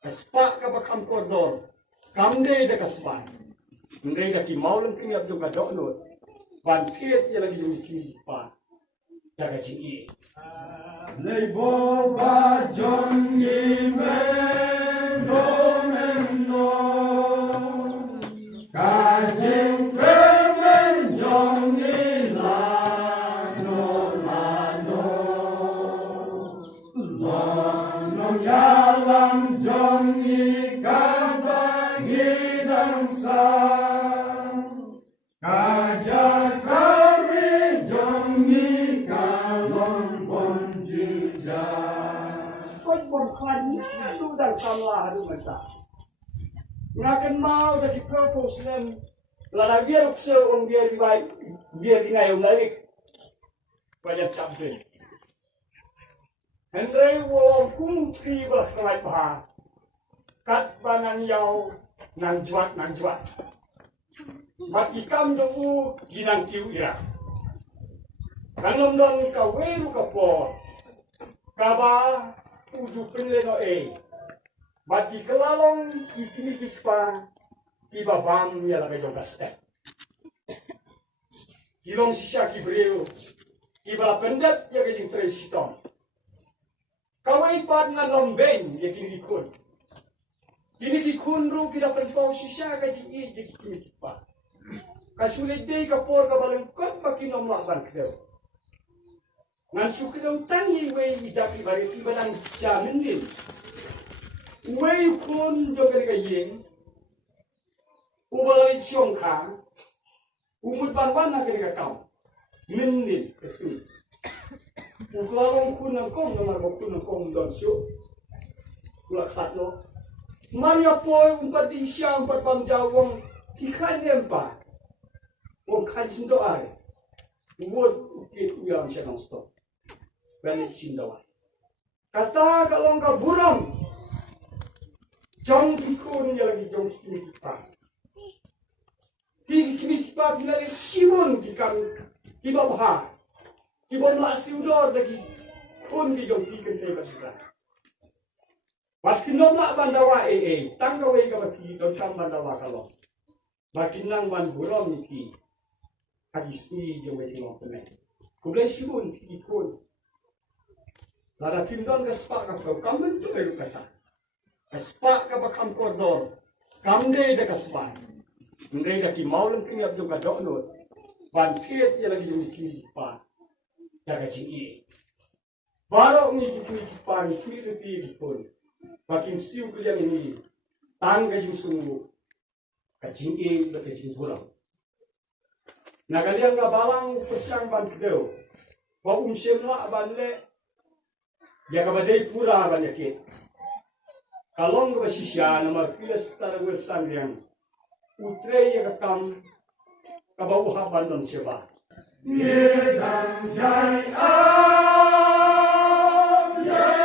Kaspa ka bakam koridor. Kamde de kaspa. Mereka ki maulang tinggal juga dokno. Bantiet ya lagi yung kipa. Jaga cingi. Leibo ba John Imen Domeno Kajing Kremen John Ilano Lano Lonong yalam John Ikan Bangidang Sa Kajak Kari John Ikalon Bonjija Kod bongkanya sudah salah aduh mata. Ngakan mau jadi propose nem. Lala biar upse om biar baik biar ngayong lalik. Banyak campur. Hendrai wong kung tri berkelai bah. Kat banan yau nan juat. Bagi kam dofu ginang kiu ira. Kanom don kaweru kapor. Kaba uju penleno Bagi kelalong ikpa ibabam ya laga jong kastek. Kilong sisya kibreu kibala pendet ya gajing tresiton. Kawai pad nga lombeng ya kini dikun. Kini dikun ru kira penpau sisya gajing ya kini kipa. Kasulit day kapor kabalengkot pakinom lakban kedau. Ngan su kedau tangi wei idaki bari ibadang jamin din. Wei kun jogar gayeng. Ubalai siong ka. Umut banwan na kini kakao. Mendin kesini. Uklalong kun ng kong namar mo kun ng kong don siyo. Ulak tatlo. Maria poy umpat di siya umpat pangjawang ikan empa. Wong kan sindo ay. Uwod ukit uyam siya ng stop. Balik sindo ay. Kata kalong kaburang. Jong ikon niya lagi jong kimikipa. Higi kimikipa bila simon kikam ibabha. Ibon lasi udor lagi kun di jong kikan teba sila. Bakin nomla bandawa tanggawe kabaki don kam bandawa kalong. Bakin nang ban buram niki. Hadis ni jong wei long pemen. Kublai simon ikon. Lada pindon kaspa kau kamen tu baru kata. Kaspa ka bakam koridor. Kamde de kaspa. Mereka ki maulang tinggal juga dokno. Bantiet ya lagi yung kipa. Jaga cingi. Baru ni kipa ni kiriti pun. Makin siu kalian ini. Tangga jing sungguh. Kacingi ke kacing pulang. Nah kalian ga balang pesyang ban kedau. Wa semla banle. Ya kabadai pura banyak ke. Kalong ke sisya nama pilas tarawir sangyang. Utre ya kam kabau bandon siapa. Yedam yai am yai